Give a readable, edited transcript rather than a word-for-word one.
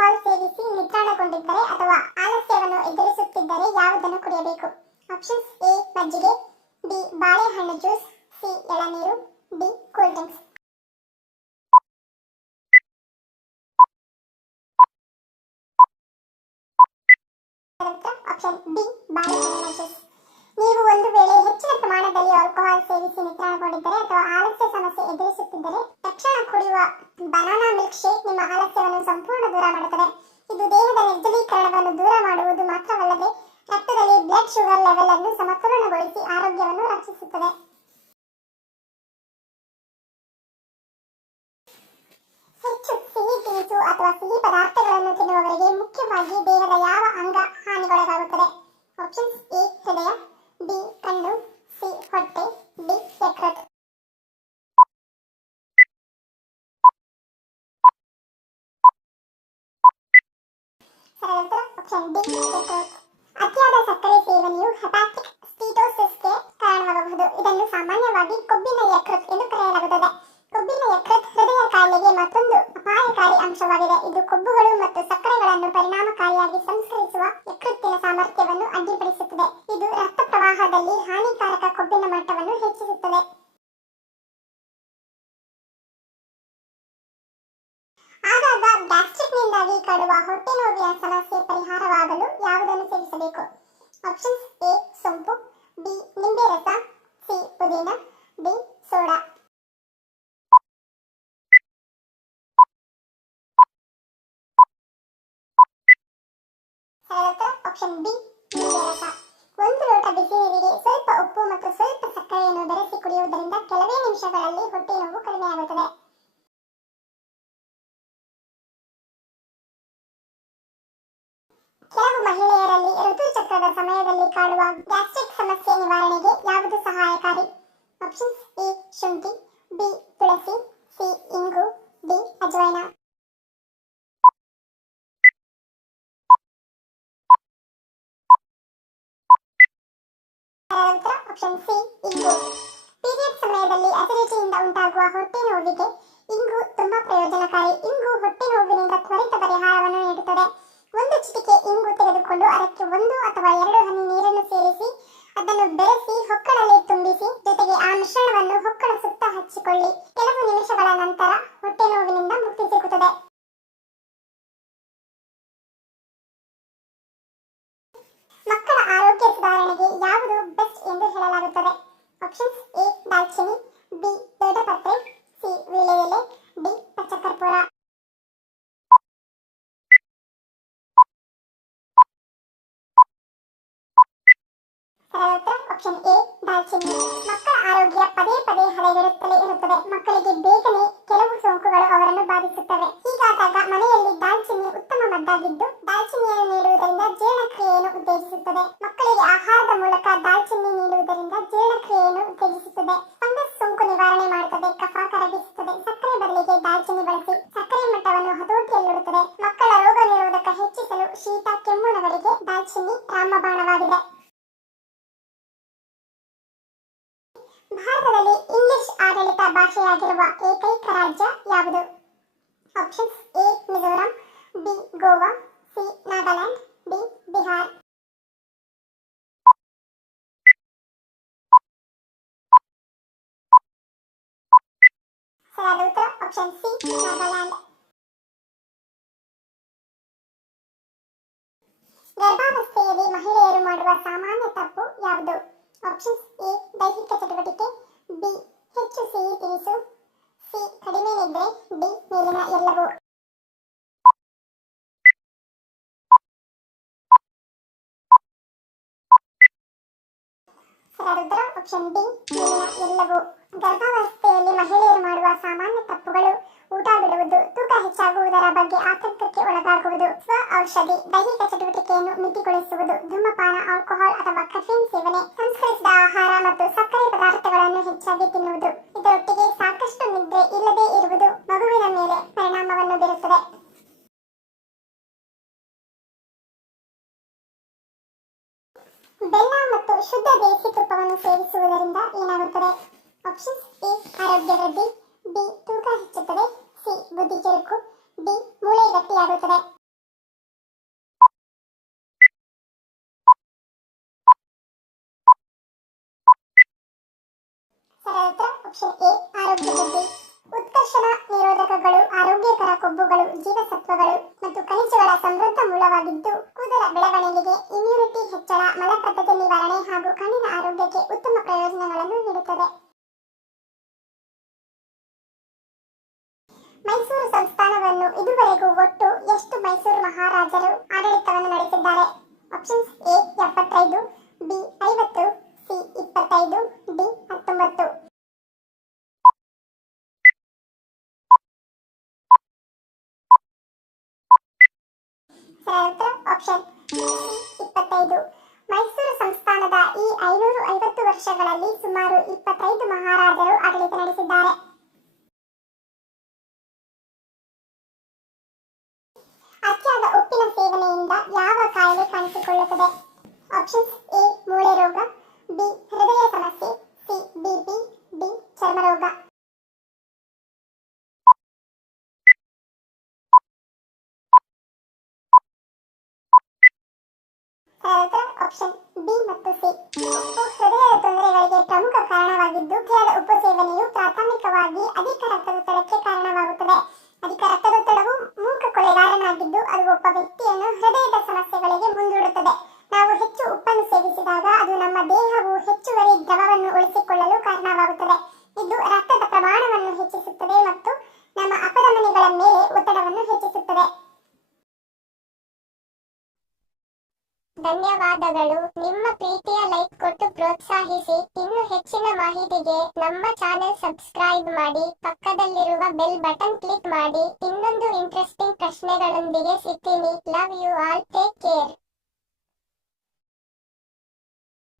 Alcohol ಸೇವಿಸಿ ನಿತ್ರಾಣಗೊಂಡಿದ್ದರೆ ಅಥವಾ ಆಲಸ್ಯವನ್ನು ಎದುರಿಸುತ್ತಿದ್ದರೆ ಯಾವುದನ್ನು ಕುಡಿಯಬೇಕು? ಆಪ್ಷನ್ಸ್: ಎ ಮಜ್ಜಿಗೆ, ಬಿ ಬಾಳೆಹಣ್ಣು ಜ್ಯೂಸ್, ಸಿ ಎಳನೀರು, D cool drinks. Option B ಬಾಳೆಹಣ್ಣಿನ ಜ್ಯೂಸ್. ನೀವು ಒಂದು ವೇಳೆ ಹೆಚ್ಚಿನ ಪ್ರಮಾಣದಲ್ಲಿ ಆಲ್ಕೋಹಾಲ್ ಸೇವಿಸಿ ನಿತ್ರಾಣಗೊಂಡಿದ್ದರೆ ಅಥವಾ ಆಲಸ್ಯ ಸಮಸ್ಯೆ ಎದುರಿಸುತ್ತಿದ್ದರೆ ತಕ್ಷಣ ಕುಡಿಯುವ ಬನಾನಾ ಮಿಲ್ಕ್ ಶೇಕ್ ನಿಮ್ಮ ಆಲಸ್ಯವನ್ನು ಸಂಪೂರ್ಣ ದೂರ ಮಾಡುತ್ತದೆ. ಇದು ದೇಹದ ನಿರ್ಜಲೀಕರಣವನ್ನು ದೂರ ಮಾಡುವುದು ಮಾತ್ರವಲ್ಲದೆ ರಕ್ತದಲ್ಲಿ ಬ್ಲಡ್ ಶುಗರ್ ಲೆವೆಲ್ ಅನ್ನು ಸಮತೋಲನಗೊಳಿಸಿ ಆರೋಗ್ಯವನ್ನು ರಕ್ಷಿಸುತ್ತದೆ. ಹೆಚ್ಚು ಸಿಹಿ ತಿನಿಸು ಅಥವಾ ಸಿಹಿ ಪದಾರ್ಥಗಳನ್ನು ತಿನ್ನುವವರಿಗೆ ಮುಖ್ಯವಾಗಿ ದೇಹದ ಯಾವ ಅಂಗ ಹಾನಿಗೊಳಗಾಗುತ್ತದೆ? ಆಪ್ಷನ್ಸ್: ಎ ಹೃದಯ, ಬಿ ಕಣ್ಣು, ಸಿ ಹೊಟ್ಟೆ, ಡಿ ಯಕೃತ್. ಸರಳ ಉತ್ತರ ಆಪ್ಷನ್ ಡಿ ಯಕೃತ್. ಅತಿಯಾದ ಸಕ್ಕರೆ ಸೇವನೆಯು ಹೆಪಾಟಿಕ್ ಸ್ಟೀಟೋಸಿಸ್ಗೆ ಕಾರಣವಾಗಬಹುದು. ಇದನ್ನು ಸಾಮಾನ್ಯವಾಗಿ ಕೊಬ್ಬಿನ ಯಕೃತ್ ಎಂದು ಕರೆಯಲಾಗುತ್ತದೆ. ಕೊಬ್ಬಿನ ಯಕೃತ್ ಹೃದಯ ಕಾಯಿಲೆಗೆ ಮತ್ತೊಂದು ಅಪಾಯಕಾರಿ ಅಂಶವಾಗಿದೆ. ಇದು ಕೊಬ್ಬುಗಳು ಮತ್ತು ಸಕ್ಕರೆಗಳನ್ನು ಪರಿಣಾಮಕಾರಿಯಾಗಿ ಸಂಸ್ಕರಿಸುವ ಯಕೃತ್ತಿನ ಸಾಮರ್ಥ್ಯವನ್ನು ಅಡ್ಡಿಪಡಿಸುತ್ತದೆ. ಇದು ರಕ್ತ ಪ್ರವಾಹದಲ್ಲಿ ಹಾನಿಕಾರಕ ಕೊಬ್ಬಿನ ಮಟ್ಟವನ್ನು ಹೆಚ್ಚಿಸುತ್ತದೆ. ಆಗಾಗ ಗ್ಯಾಸ್ಟ್ರಿಕ್ನಿಂದಾಗಿ ಕಾಡುವ ಹೊಟ್ಟೆ ನೋವಿನ ಸಮಸ್ಯೆ ಪರಿಹಾರವಾಗಲು ಯಾವುದನ್ನು ಸೇವಿಸಬೇಕು? ಆಪ್ಷನ್ಸ್: ಎ ಸೊಂಪು, ಬಿ ನಿಂಬೆ ರಸ, ಸಿ ಪುದೀನ, ಡಿ ಸೋಡಾ. ಆಪ್ಷನ್ ಬಿ ನಿಂಬೆ ರಸ. ಒಂದು ಲೋಟ ಬಿಸಿ ನೀರಿಗೆ ಸ್ವಲ್ಪ ಉಪ್ಪು ಮತ್ತು ಸ್ವಲ್ಪ ಸಕ್ಕರೆಯನ್ನು ಬೆರೆಸಿ ಕುಡಿಯುವುದರಿಂದ ಕೆಲವೇ ನಿಮಿಷಗಳಲ್ಲಿ ಹೊಟ್ಟೆ ನೋವು ಕಡಿಮೆಯಾಗುತ್ತದೆ. ಕೆಲವು ಮಹಿಳೆಯರಲ್ಲಿ ಋತುಚಕ್ರದ ಸಮಯದಲ್ಲಿ ಕಾಡುವ ಗ್ಯಾಸ್ಟ್ರಿಕ್ ಸಮಸ್ಯೆ ನಿವಾರಣೆಗೆ ಯಾವುದು ಸಹಾಯಕಾರಿ? ಆಪ್ಷನ್ಸ್: ಎ ಶುಂಠಿ, ಬಿ ತುಳಸಿ, ಸಿ ಇಂಗು, ಡಿ ಅಜ್ವೈನ. ಆಪ್ಷನ್ ಸಿ ಇಂಗು. ಪೀರಿಯಡ್ ಸಮಯದಲ್ಲಿ ಅಸಿಡಿಟಿಯಿಂದ ಉಂಟಾಗುವ ಹೊಟ್ಟೆ ನೋವಿಗೆ ಇಂಗು ತುಂಬಾ ಪ್ರಯೋಜನಕಾರಿ. ಇಂಗು ಹೊಟ್ಟೆ ನೋವಿನಿಂದ ತ್ವರಿತ ಪರಿಹಾರವನ್ನು ನೀಡುತ್ತದೆ. ಒಂದು ಚಿಟಿಕೆ ಇಂಗು ತೆಗೆದುಕೊಂಡು ಅದಕ್ಕೆ 1 ಅಥವಾ 2 ಹನಿ ನೀರನ್ನು ಸೇರಿಸಿ ಅದನ್ನು ಬೆರೆಸಿ ಹೊಕ್ಕಳಲ್ಲಿ ತುಂಬಿಸಿ ಜೊತೆಗೆ ಆ ಮಿಶ್ರಣವನ್ನು ಹೊಕ್ಕಳ ಸುತ್ತ ಹಚ್ಚಿಕೊಳ್ಳಿ. ಕೆಲವು ನಿಮಿಷಗಳ ನಂತರ ಹೊಟ್ಟೆ ನೋವಿನಿಂದ ಮುಕ್ತಿ ಸಿಗುತ್ತದೆ. ಮಕ್ಕಳ ಆರೋಗ್ಯ ಸುಧಾರಣೆಗೆ ಯಾವುದು ಬೆಸ್ಟ್ ಎಂದು ಹೇಳಲಾಗುತ್ತದೆ? ಆಪ್ಷನ್ಸ್: ಎ ದಾಲ್ಚಿನ್ನಿ, ಬಿ ದೊಡ್ಡಪತ್ರೆ, ಸಿ ವೀಳ್ಯದೆಲೆ, ಡಿ ಪಚ್ಚಕರ್ಪೂರ. ಆಪ್ಷನ್ ಎ ದಾಲ್ಚಿನ್ನಿ. ಮಕ್ಕಳ ಆರೋಗ್ಯ ಪದೇ ಪದೇ ಹದಗೆಡುತ್ತಲೇ ಇರುತ್ತದೆ. ಮಕ್ಕಳಿಗೆ ಬೇಗನೆ ಕೆಲವು ಸೋಂಕುಗಳು ಅವರನ್ನು ಬಾಧಿಸುತ್ತವೆ. ಹೀಗಾದಾಗ ಮನೆಯಲ್ಲಿ ದಾಲ್ಚಿನ್ನಿ ಉತ್ತಮ ಮದ್ದಾಗಿದ್ದು ದಾಲ್ಚಿನ್ನಿಯನ್ನು ನೀಡುವುದರಿಂದ ಜೀರ್ಣಕ್ರಿಯೆಯನ್ನು ಉತ್ತೇಜಿಸುತ್ತದೆ. ಮಕ್ಕಳಿಗೆ ಆಹಾರದ ಮೂಲಕ ದಾಲ್ಚಿನ್ನಿ ನೀಡುವುದರಿಂದ ಜೀರ್ಣಕ್ರಿಯೆಯನ್ನು ಉತ್ತೇಜಿಸುತ್ತದೆ. ಫಂಗಸ್ ಸೋಂಕು ನಿವಾರಣೆ ಮಾಡುತ್ತದೆ. ಕಫ ಕರಗಿಸುತ್ತದೆ. ಸಕ್ಕರೆ ಬದಲಿಗೆ ದಾಲ್ಚಿನ್ನಿ ಬಳಸಿ. ಸಕ್ಕರೆ ಮಟ್ಟವನ್ನು ಹತೋಟಿಯಲ್ಲಿಡುತ್ತದೆ. ಮಕ್ಕಳ ರೋಗ ನಿರೋಧಕ ಹೆಚ್ಚಿಸಲು ಶೀತ ಕೆಮ್ಮುನಗಳಿಗೆ ದಾಲ್ಚಿನ್ನಿ ರಾಮಬಾಣವಾಗಿದೆ. ಭಾರತದಲ್ಲಿ ಇಂಗ್ಲಿಷ್ ಆಡಳಿತ ಭಾಷೆಯಾಗಿರುವ ಏಕೈಕ ರಾಜ್ಯ ಯಾವುದು? Options: A Mizoram, B Goa, C Nagaland, D Bihar. ಸರಿಯಾದ ಉತ್ತರ ಆಪ್ಷನ್ ಸಿ ನಾಗಾಲ್ಯಾಂಡ್. ಗರ್ಭಾವಸ್ಥೆಯಲ್ಲಿ ಮಹಿಳೆಯರು ಮಾಡುವ ಸಾಮಾನ್ಯ ತಪ್ಪು ಯಾವುದು? ಆಪ್ಷನ್ಸ್: ಎ ದೈಹಿಕ ಚಟುವಟಿಕೆ, ಬಿ ಹೆಚ್ಚು ಸಿಹಿ ತಿನಿಸು, ಸಿ ಕಡಿಮೆ ನಿದ್ರೆ, ಡಿ ಮೇಲಿನ ಎಲ್ಲವೂ. ಸರಿಯಾದ ಉತ್ತರ ಆಪ್ಷನ್ ಡಿ ಮೇಲಿನ ಎಲ್ಲವೂ. ಗರ್ಭಾವಸ್ಥೆಯಲ್ಲಿ ಮಹಿಳೆಯರು ಮಾಡುವ ಸಾಮಾನ್ಯ ತಪ್ಪುಗಳು: ಊಟ ಬಿಡುವುದು, ತೂಕ ಹೆಚ್ಚಾಗುವುದರ ಬಗ್ಗೆ ಆತಂಕಕ್ಕೆ ಒಳಗಾಗುವುದು, ಸ್ವ ಔಷಧಿ, ದೈಹಿಕ ಚಟುವಟಿಕೆಯನ್ನು ಮಿತಿಗೊಳಿಸುವುದು, ಧೂಮಪಾನ, ಆಲ್ಕೋಹಾಲ್ ಅಥವಾ ಕಫೀನ್ ಸೇವನೆ, ಸಂಸ್ಕರಿಸಿದ ಆಹಾರ ಮತ್ತು ಸಕ್ಕರೆ ಪದಾರ್ಥಗಳನ್ನು ಹೆಚ್ಚಾಗಿ ತಿನ್ನುವುದು. ಇದರೊಟ್ಟಿಗೆ ಸಾಕಷ್ಟು ನಿದ್ರೆ ಇಲ್ಲದೆ ಇರುವುದು ಮಗುವಿನ ಮೇಲೆ ಪರಿಣಾಮವನ್ನು ಬೀರುತ್ತದೆ. ಬೆಲ್ಲ ಮತ್ತು ಶುದ್ಧ ದೇಸಿ ತುಪ್ಪವನ್ನು ಸೇವಿಸುವುದರಿಂದ ಏನಾಗುತ್ತದೆ? ಆಪ್ಷನ್ಸ್: ಎ ಆರೋಗ್ಯ ವೃದ್ಧಿ, ಬಿ ತೂಕ ಹೆಚ್ಚುತ್ತದೆ, ಸಿ ಬುದ್ಧಿ ಚುರುಕು, ಡಿ ಮೂಳೆ ಗಟ್ಟಿಯಾಗುತ್ತದೆ. ಸರಳ ಉತ್ತರ ಆಪ್ಷನ್ ಎ ಆರೋಗ್ಯ ವೃದ್ಧಿ. ಉತ್ಕರ್ಷಣ ನಿರೋಧಕಗಳು ಆರೋಗ್ಯಕರ ಕೊಬ್ಬುಗಳು, ಜೀವಸತ್ವಗಳು ಮತ್ತು ಖನಿಜಗಳ ಸಮೃದ್ಧ ಮೂಲವಾಗಿದ್ದು ಕೂದಲ ಬೆಳವಣಿಗೆಗೆ, ಇಮ್ಯುನಿಟಿ ಹೆಚ್ಚಳ, ಮಲಬದ್ಧತೆ ನಿವಾರಣೆ ಹಾಗೂ ಕಣ್ಣಿನ ಆರೋಗ್ಯಕ್ಕೆ ಉತ್ತಮ ಪ್ರಯೋಜನಗಳನ್ನು ನೀಡುತ್ತದೆ. ಮೈಸೂರು ಸಂಸ್ಥಾನವನ್ನು ಇದುವರೆಗೂ ಒಟ್ಟು ಎಷ್ಟು ಮೈಸೂರು ಮಹಾರಾಜರು ಆಡಳಿತವನ್ನು ನಡೆಸಿದ್ದಾರೆ? Options A 75, B 50, C 25, D 19. ಸರಿಯಾದ ಉತ್ತರ ಆಪ್ಷನ್ ಸಿ 25. ಮೈಸೂರು ಸಂಸ್ಥಾನದ ಈ 550 ವರ್ಷಗಳಲ್ಲಿ ಸುಮಾರು 25 ಮಹಾರಾಜರು ಆಡಳಿತ ನಡೆಸಿದ್ದಾರೆ. ಅತಿಯಾದ ಉಪ್ಪಿನ ಸೇವನೆಯಿಂದ ಯಾವ ಕಾಯಿಲೆ ಕಾಣಿಸಿಕೊಳ್ಳುತ್ತದೆ? ಆಪ್ಷನ್ಸ್ ಎ ಮೂಳೆ ರೋಗ, ಬಿ ಹೃದಯ ಸಮಸ್ಯೆ, ಸಿ ಬಿಪಿ, ಡಿ ಚರ್ಮ ರೋಗ. ಆಪ್ಷನ್ ಬಿ ಮತ್ತು ಸಿ. ಉಪ್ಪು ಹೃದಯದ ತೊಂದರೆಗಳಿಗೆ ಪ್ರಮುಖ ಕಾರಣವಾಗಿದ್ದು ಅತಿಯಾದ ಉಪ್ಪು ಸೇವನೆಯು ಪ್ರಾಥಮಿಕವಾಗಿ ಅಧಿಕ ರಕ್ತದೊತ್ತಡಕ್ಕೆ ಕಾರಣವಾಗುತ್ತದೆ. ಅಧಿಕ ರಕ್ತದೊತ್ತಡವು ಮೂಕ ಕೊಲೆಗಾರನಾಗಿದ್ದು ಅದು ಒಬ್ಬ ವ್ಯಕ್ತಿಯನ್ನು ಹೃದಯದ ಸಮಸ್ಯೆಗಳಿಗೆ ಮುಂದೂಡುತ್ತದೆ. ನಾವು ಹೆಚ್ಚು ಉಪ್ಪನ್ನು ಸೇವಿಸಿದಾಗ ಅದು ನಮ್ಮ ದೇಹವು ಹೆಚ್ಚುವರಿ ದ್ರವವನ್ನು ಉಳಿಸಿಕೊಳ್ಳಲು ಕಾರಣವಾಗುತ್ತದೆ. ಇದು ರಕ್ತದ ಪ್ರಮಾಣವನ್ನು ಹೆಚ್ಚಿಸುತ್ತದೆ ಮತ್ತು ನಮ್ಮ ಅಪಧಮನಿಗಳ ಮೇಲೆ ಒತ್ತಡವನ್ನು ಹೆಚ್ಚಿಸುತ್ತದೆ. ಧನ್ಯವಾದಗಳು. ನಿಮ್ಮ ಪ್ರೀತಿಯ ಲೈಕ್ ಕೊಟ್ಟು ಪ್ರೋತ್ಸಾಹಿಸಿ. ಇನ್ನು ಹೆಚ್ಚಿನ ಮಾಹಿತಿಗೆ ನಮ್ಮ ಚಾನೆಲ್ ಸಬ್ಸ್ಕ್ರೈಬ್ ಮಾಡಿ, ಪಕ್ಕದಲ್ಲಿರುವ ಬೆಲ್ ಬಟನ್ ಕ್ಲಿಕ್ ಮಾಡಿ. ಇನ್ನೊಂದು ಇಂಟ್ರೆಸ್ಟಿಂಗ್ ಪ್ರಶ್ನೆಗಳೊಂದಿಗೆ ಸಿಗ್ತೀನಿ. Love you all. Take care.